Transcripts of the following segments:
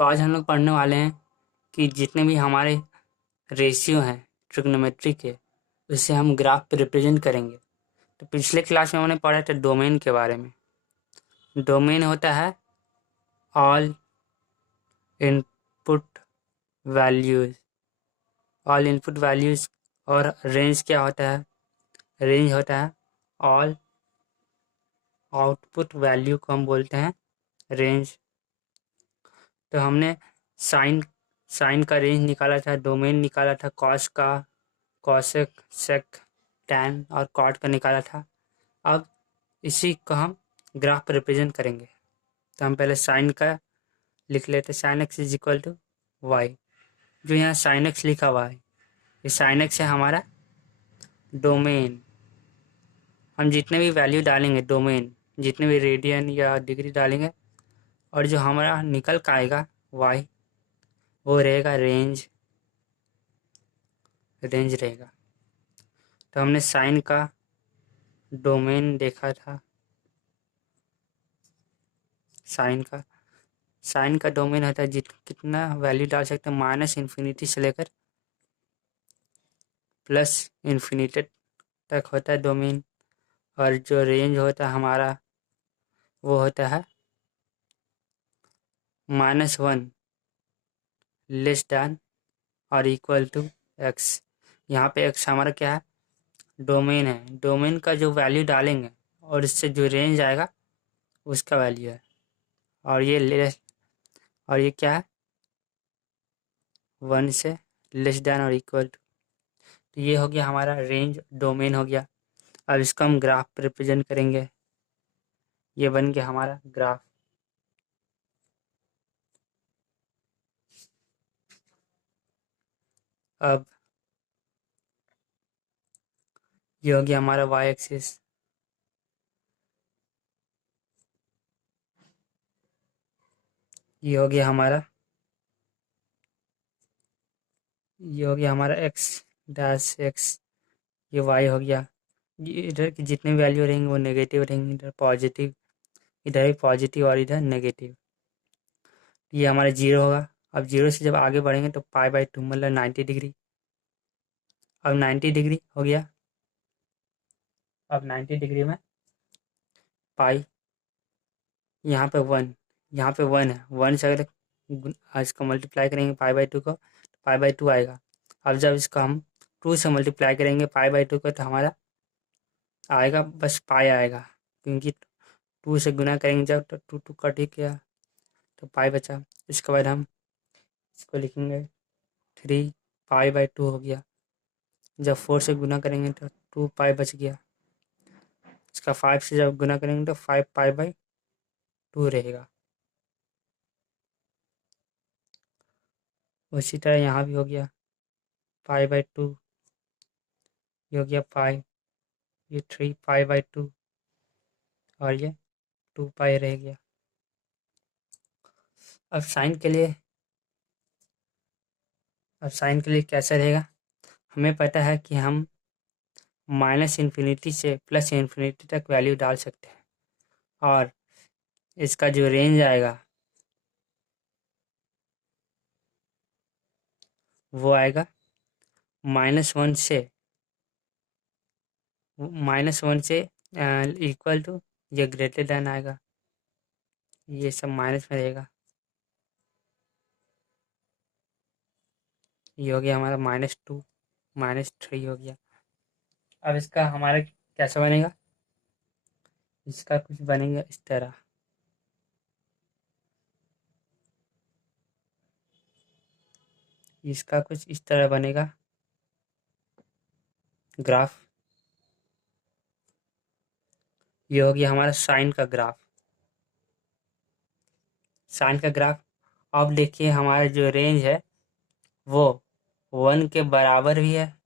तो आज हम लोग पढ़ने वाले हैं कि जितने भी हमारे रेशियो हैं ट्रिग्नोमेट्री के, उससे हम ग्राफ पे रिप्रेजेंट करेंगे। तो पिछले क्लास में हमने पढ़ा था डोमेन के बारे में। डोमेन होता है all input values, all input values. और रेंज क्या होता है? रेंज होता है ऑल आउटपुट वैल्यू को हम बोलते हैं रेंज। तो हमने साइन साइन का रेंज निकाला था, डोमेन निकाला था, कॉस का, कॉसेक, सेक, टैन और कॉट का निकाला था। अब इसी को हम ग्राफ पर रिप्रेजेंट करेंगे। तो हम पहले साइन का लिख लेते, sine X is equal to Y. जो यहाँ साइन एक्स लिखा हुआ है, ये साइन एक्स है हमारा डोमेन। हम जितने भी वैल्यू डालेंगे डोमेन, जितने भी रेडियन या डिग्री डालेंगे, और जो हमारा निकल का आएगा वाई, वो रहेगा रेंज। रेंज रहेगा। तो हमने साइन का डोमेन देखा था। साइन का साइन का डोमेन होता है कितना वैल्यू डाल सकते हैं, माइनस इन्फिनिटी से लेकर प्लस इन्फिनिटी तक होता है डोमेन। और जो रेंज होता है हमारा, वो होता है -1 लेस दैन और इक्वल टू एक्स। यहाँ पे एक्स हमारा क्या है? डोमेन है। डोमेन का जो वैल्यू डालेंगे और इससे जो रेंज आएगा उसका वैल्यू है। और ये लेस, और ये क्या है? 1 से लेस दैन और इक्वल टू। तो ये हो गया हमारा रेंज, डोमेन हो गया। अब इसको हम ग्राफ पर रिप्रेजेंट करेंगे। ये बन गया हमारा ग्राफ। अब ये हो गया हमारा वाई एक्सिस। ये हो गया हमारा ये हो गया हमारा एक्स डैश एक्स। ये वाई हो गया। ये इधर की जितने वैल्यू रहेंगे वो नेगेटिव रहेंगे, इधर पॉजिटिव, इधर भी पॉजिटिव और इधर नेगेटिव। ये हमारा जीरो होगा। अब जीरो से जब आगे बढ़ेंगे तो पाई/2 मतलब 90 डिग्री। अब 90 डिग्री हो गया। अब 90 डिग्री में पाई, यहाँ पे 1, यहाँ पे 1 है। 1 से अगर इसको मल्टीप्लाई करेंगे पाई/2 को, तो पाई/2 आएगा। अब जब इसको हम 2 से मल्टीप्लाई करेंगे पाई/2 को, तो हमारा आएगा बस पाई आएगा, क्योंकि 2 से गुना करेंगे जब, तो 2 2 कट ही गया, तो पाई बचा। इसके बाद हम इसको लिखेंगे 3 पाई/2 हो गया। जब 4 से गुना करेंगे तो 2 पाई बच गया। इसका 5 से जब गुना करेंगे तो 5 पाई/2 रहेगा। उसी तरह यहाँ भी हो गया पाई/2, ये हो गया पाई, ये 3 पाई/2 और ये 2 पाई रह गया। अब साइन के लिए कैसा रहेगा? हमें पता है कि हम माइनस इन्फिनिटी से प्लस इन्फिनिटी तक वैल्यू डाल सकते हैं, और इसका जो रेंज आएगा वो आएगा -1 से इक्वल टू, ये ग्रेटर देन आएगा। ये सब माइनस में रहेगा। ये हो गया हमारा -2, -3 हो गया। अब इसका हमारा कैसा बनेगा? इसका कुछ बनेगा इस तरह। इसका कुछ इस तरह बनेगा ग्राफ। ये हो गया हमारा साइन का ग्राफ। साइन का ग्राफ। अब देखिए हमारा जो रेंज है वो 1 के बराबर भी है,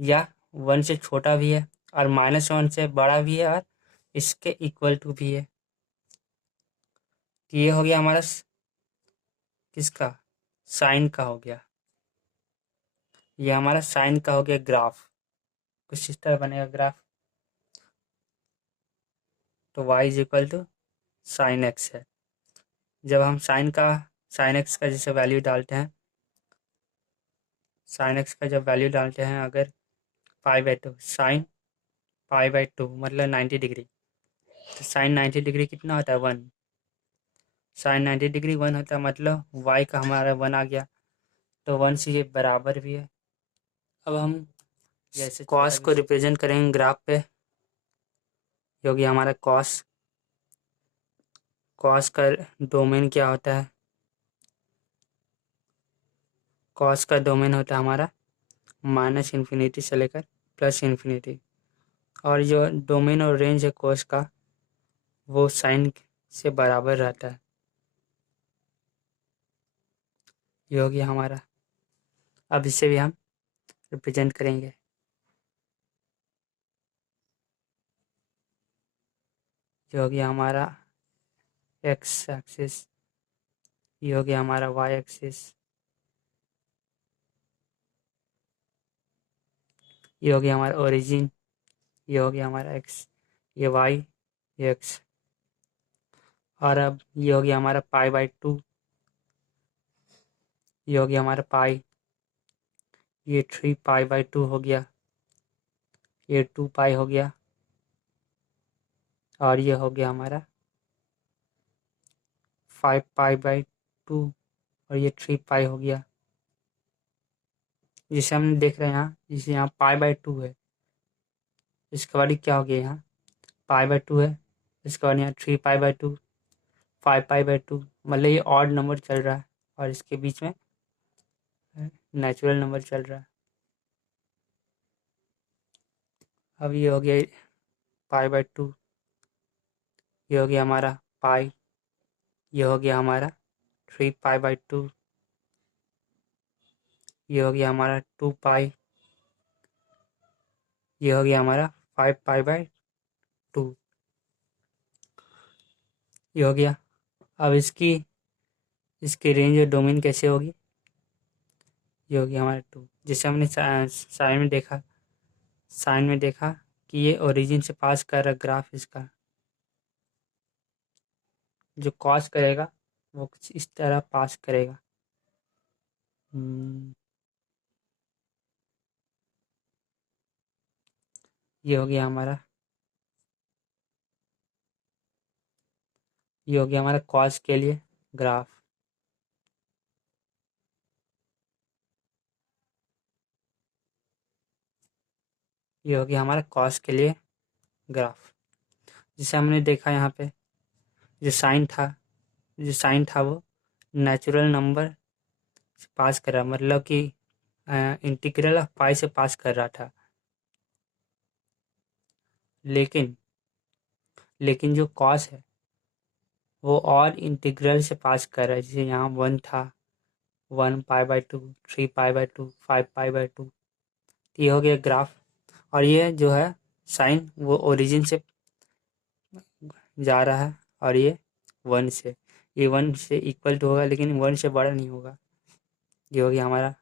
या 1 से छोटा भी है, और -1 से बड़ा भी है, और इसके इक्वल टू भी है। तो ये हो गया हमारा किसका? साइन का हो गया। ये हमारा साइन का हो गया ग्राफ। कुछ इस तरह बनेगा ग्राफ। तो y is equal to sine X है। जब हम साइन एक्स का जैसे वैल्यू डालते हैं, साइन एक्स का जब वैल्यू डालते हैं अगर π/2, साइन π/2 मतलब 90 डिग्री, तो साइन 90 डिग्री कितना होता है 1, साइन 90 डिग्री 1 होता है, मतलब वाई का हमारा 1 आ गया, तो 1 से ये बराबर भी है। अब हम जैसे कॉस को रिप्रेजेंट करेंगे ग्राफ पे, जो कि हमारा कॉस, कॉस का डोमेन क्या होता है, कॉस का डोमेन होता है हमारा -∞ से लेकर +∞, और जो डोमेन और रेंज है कॉस का वो साइन से बराबर रहता है। ये हो गया हमारा। अब इसे भी हम रिप्रेजेंट करेंगे। ये हो गया हमारा एक्स एक्सिस, ये हो गया हमारा वाई एक्सिस, ये हो गया हमारा ओरिजिन, ये हो गया हमारा एक्स, ये वाई, ये एक्स, और अब ये हो गया हमारा π/2, ये हो गया हमारा पाई, ये 3π/2 हो गया, ये 2π हो गया, और ये हो गया हमारा 5π/2, और ये 3π हो गया। जिसे हम देख रहे हैं यहाँ, जिसे यहाँ π/2 है, इसके बाद क्या हो गया, यहाँ π/2 है, इसके बाद यहाँ 3π/2, 5π/2, मतलब ये ऑड नंबर चल रहा है और इसके बीच में नेचुरल नंबर चल रहा है। अब ये हो गया π/2, ये हो गया हमारा पाई, ये हो गया हमारा 3π/2, ये हो गया हमारा 2π, ये हो गया हमारा 5π/2, ये हो गया। अब इसकी रेंज और डोमेन कैसे होगी, ये हो गया हमारा 2, जिसे हमने साइन में देखा कि ये ओरिजिन से पास कर रहा ग्राफ, इसका जो कॉस करेगा वो कुछ इस तरह पास करेगा। ये हो गया हमारा, ये हो गया हमारा कॉस के लिए ग्राफ। ये हो गया हमारा कॉस के लिए ग्राफ, जिसे हमने देखा यहाँ पे जो साइन था, वो नेचुरल नंबर से पास कर रहा, मतलब कि इंटीग्रल ऑफ पाई से पास कर रहा था, लेकिन जो कॉस है वो और इंटीग्रल से पास कर रहा है, जैसे यहाँ 1 था, 1π/2, 3π/2, 5π/2, ये हो गया ग्राफ। और ये जो है साइन वो ओरिजिन से जा रहा है, और ये 1 से, ये 1 से इक्वल टू होगा लेकिन 1 से बड़ा नहीं होगा। ये हो गया हमारा,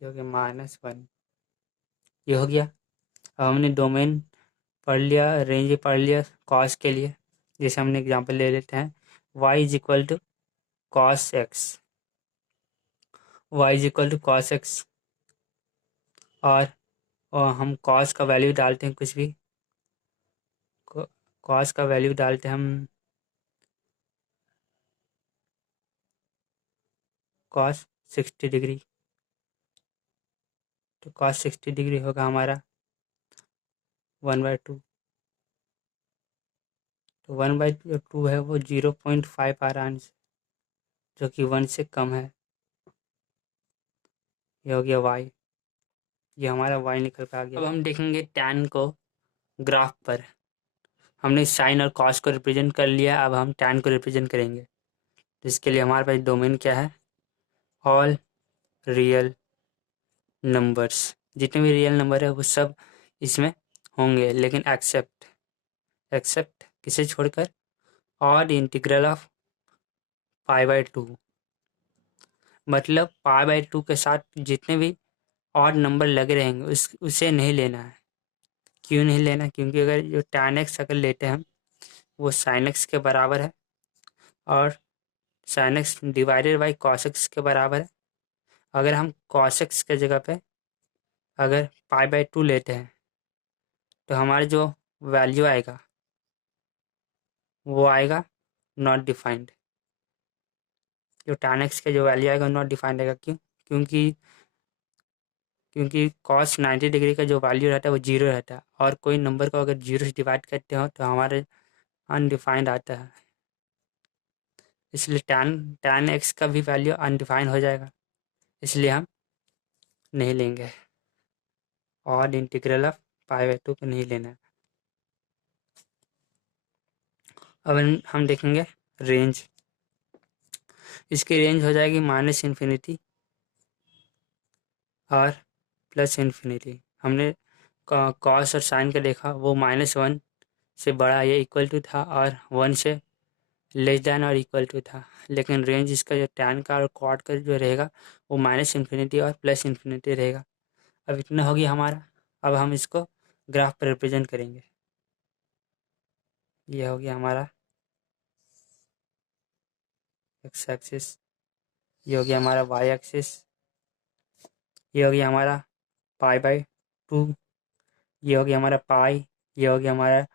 ये हो गया -1, ये हो गया। अब हमने डोमेन पढ़ लिया, रेंज पढ़ लिया कॉस के लिए। जैसे हमने एग्जांपल ले लेते हैं, y is equal to cos X, Y is equal to cos X, और हम कॉस का वैल्यू डालते हैं, कुछ भी कॉस का वैल्यू डालते हैं हम, कॉस 60 डिग्री, तो कॉस 60 डिग्री होगा हमारा 1/2, तो 1/2 है वो 0.5 आ रहा है आंसर, जो कि 1 से कम है। ये हो गया y, ये हमारा y निकल कर आ गया। अब हम देखेंगे tan को ग्राफ पर। हमने साइन और कॉस को रिप्रेजेंट कर लिया, अब हम tan को रिप्रेजेंट करेंगे। तो इसके लिए हमारे पास डोमेन क्या है, ऑल रियल नंबर्स, जितने भी रियल नंबर है वो सब इसमें होंगे, लेकिन एक्सेप्ट किसे छोड़कर, ऑड इंटीग्रल ऑफ π/2, मतलब π/2 के साथ जितने भी ऑड नंबर लगे रहेंगे उसे नहीं लेना है। क्यों नहीं लेना, क्योंकि अगर जो tan x अगर लेते हैं हम, वो साइन एक्स के बराबर है और sine x divided by cos x के बराबर है। अगर हम कॉस एक्स के जगह पे अगर पाई/2 लेते हैं तो हमारे जो वैल्यू आएगा वो आएगा नॉट डिफाइंड। जो tan x का जो वैल्यू आएगा नॉट डिफाइंड आएगा। क्यों? क्योंकि क्योंकि कॉस 90 डिग्री का जो वैल्यू रहता है वो जीरो रहता है और कोई नंबर को अगर जीरो से डिवाइड करते हो तो हमारे अनडिफाइंड आता है। इसलिए tan x का भी वैल्यू अनडिफाइंड हो जाएगा, इसलिए हम नहीं लेंगे और इंटीग्रल ऑफ पाई/2 को नहीं लेना है। अब हम देखेंगे रेंज। इसकी रेंज हो जाएगी -इन्फिनिटी और +इन्फिनिटी। हमने कॉस और साइन का देखा, वो -1 से बड़ा या इक्वल टू था और 1 से लेस देन और इक्वल टू था। लेकिन रेंज इसका जो tan का और cot का जो रहेगा वो -इन्फिनिटी और +इन्फिनिटी रहेगा। अब इतना हो गया हमारा। अब हम इसको ग्राफ पर रिप्रेजेंट करेंगे। ये हो गया हमारा एक्स एक्सिस, ये हो गया हमारा वाई एक्सिस, ये हो गया हमारा पाई/2, ये हो गया हमारा पाई, ये हो गया हमारा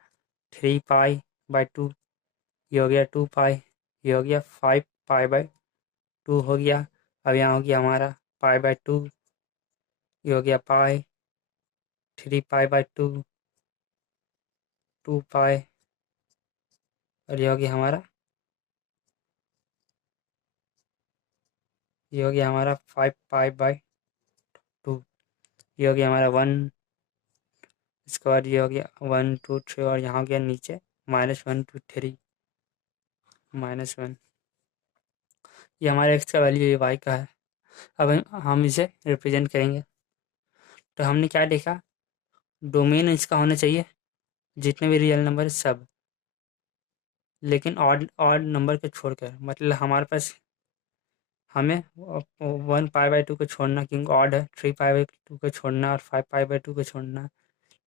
3 पाई/2, ये हो गया 2 पाई, ये हो गया 5 पाई/2 हो गया। अब यहाँ हो गया हमारा पाई/2, ये हो गया पाई, 3 पाई/2, 2 पाई और ये हो गया हमारा, ये हो गया हमारा 5 पाई/2, ये हो गया हमारा 1। इसके बाद ये हो गया 1 2 3 और यहाँ हो गया नीचे -1 2 3 -1। ये हमारा एक्स का वैल्यू, ये वाई का है। अब हम इसे रिप्रेजेंट करेंगे। तो हमने क्या देखा, डोमेन इसका होना चाहिए जितने भी रियल नंबर है सब, लेकिन ऑड ऑड नंबर को छोड़कर। मतलब हमारे पास हमें 1 पाई/2 को छोड़ना, क्योंकि ऑड है, 3 पाई/2 को छोड़ना और 5 पाई/2 को छोड़ना।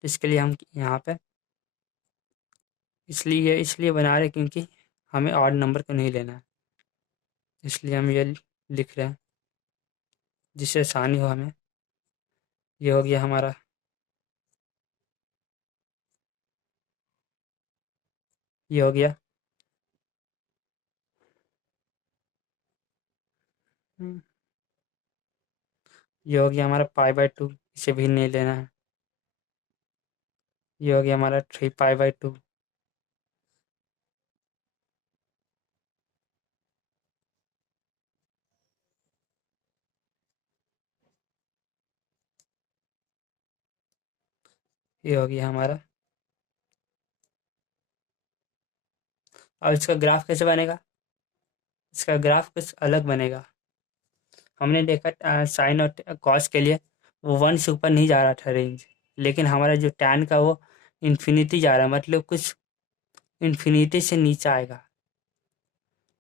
इसके लिए हम यहाँ पे इसलिए बना रहे क्योंकि हमें ऑड नंबर को नहीं लेना है, इसलिए हम ये लिख रहे हैं जिससे आसानी हो हमें। ये हो गया हमारा, ये हो गया हम्म, ये हो गया हमारा पाई/2, इसे भी नहीं लेना है। ये हो गया हमारा 3 पाई/2, ये हो गया हमारा। और इसका ग्राफ कैसे बनेगा? इसका ग्राफ कुछ अलग बनेगा। हमने देखा साइन और कॉस के लिए वो 1 से ऊपर नहीं जा रहा था रेंज, लेकिन हमारा जो टैन का वो इन्फिनिटी जा रहा है, मतलब कुछ इन्फिनिटी से नीचे आएगा।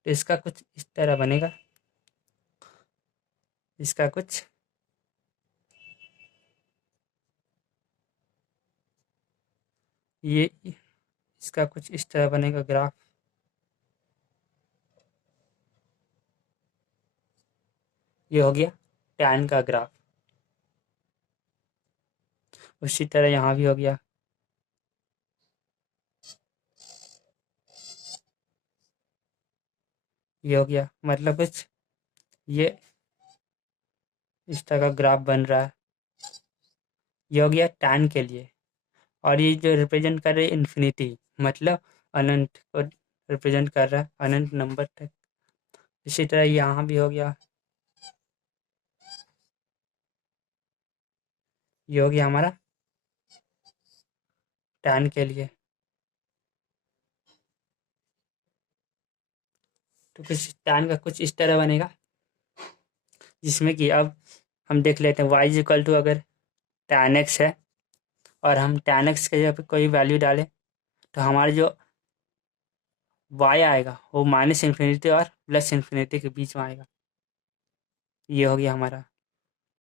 तो इसका कुछ इस तरह बनेगा, इसका कुछ ये इसका कुछ इस तरह बनेगा ग्राफ। ये हो गया टैन का ग्राफ। उसी तरह यहाँ भी हो गया। ये हो गया, मतलब कुछ ये इस तरह का ग्राफ बन रहा है। ये हो गया टैन के लिए। और ये जो रिप्रेजेंट कर रहे हैं इन्फिनिटी, मतलब अनंत को रिप्रेजेंट कर रहा है, अनंत नंबर तक। इसी तरह यहाँ भी हो गया। ये हो गया हमारा टैन के लिए। तो कुछ टैन का कुछ इस तरह बनेगा, जिसमें कि अब हम देख लेते हैं y इक्वल टू अगर tan x है और हम tan x के जगह पे कोई वैल्यू डालें तो हमारा जो y आएगा वो -इन्फिनिटी और +इन्फिनिटी के बीच में आएगा। ये हो गया हमारा।